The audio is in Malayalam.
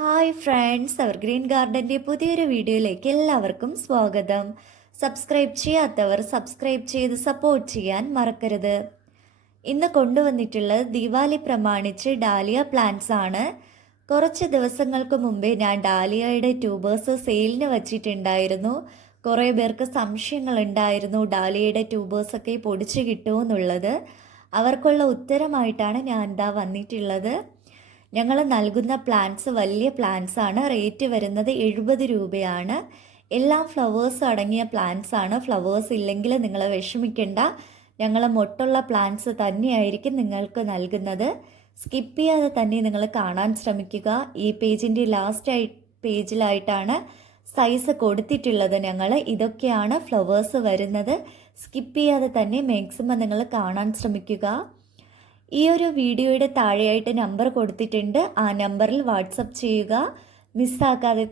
ഹായ് ഫ്രണ്ട്സ്, എവർഗ്രീൻ ഗാർഡൻ്റെ പുതിയൊരു വീഡിയോയിലേക്ക് എല്ലാവർക്കും സ്വാഗതം. സബ്സ്ക്രൈബ് ചെയ്യാത്തവർ സബ്സ്ക്രൈബ് ചെയ്ത് സപ്പോർട്ട് ചെയ്യാൻ മറക്കരുത്. ഇന്ന് കൊണ്ടുവന്നിട്ടുള്ളത് ദിവാലി പ്രമാണിച്ച് ഡാലിയ പ്ലാന്റ്സ് ആണ്. കുറച്ച് ദിവസങ്ങൾക്ക് മുമ്പേ ഞാൻ ഡാലിയയുടെ ട്യൂബേഴ്സ് സെയിലിന് വച്ചിട്ടുണ്ടായിരുന്നു. കുറേ പേർക്ക് സംശയങ്ങളുണ്ടായിരുന്നു ഡാലിയയുടെ ട്യൂബേഴ്സൊക്കെ പൊടിച്ച് കിട്ടുമെന്നുള്ളത്. അവർക്കുള്ള ഉത്തരമായിട്ടാണ് ഞാൻ ഇതാ വന്നിട്ടുള്ളത്. ഞങ്ങൾ നൽകുന്ന പ്ലാന്റ്സ് വലിയ പ്ലാന്റ്സ് ആണ്. റേറ്റ് വരുന്നത് 70 രൂപയാണ്. എല്ലാം ഫ്ലവേഴ്സ് അടങ്ങിയ പ്ലാന്റ്സ് ആണ്. ഫ്ലവേഴ്സ് ഇല്ലെങ്കിൽ നിങ്ങൾ വിഷമിക്കേണ്ട, ഞങ്ങൾ മൊട്ടുള്ള പ്ലാന്റ്സ് തന്നെയായിരിക്കും നിങ്ങൾക്ക് നൽകുന്നത്. സ്കിപ്പ് ചെയ്യാതെ തന്നെ നിങ്ങൾ കാണാൻ ശ്രമിക്കുക. ഈ പേജിൻ്റെ ലാസ്റ്റ് പേജിലായിട്ടാണ് സൈസ് കൊടുത്തിട്ടുള്ളത്. ഇതൊക്കെയാണ് ഫ്ലവേഴ്സ് വരുന്നത്. സ്കിപ്പ് ചെയ്യാതെ തന്നെ മാക്സിമം നിങ്ങൾ കാണാൻ ശ്രമിക്കുക. ഈ ഒരു വീഡിയോയുടെ താഴെയായിട്ട് നമ്പർ കൊടുത്തിട്ടുണ്ട്. ആ നമ്പറിൽ വാട്സപ്പ് ചെയ്യുക. മിസ്സാക്കാതെ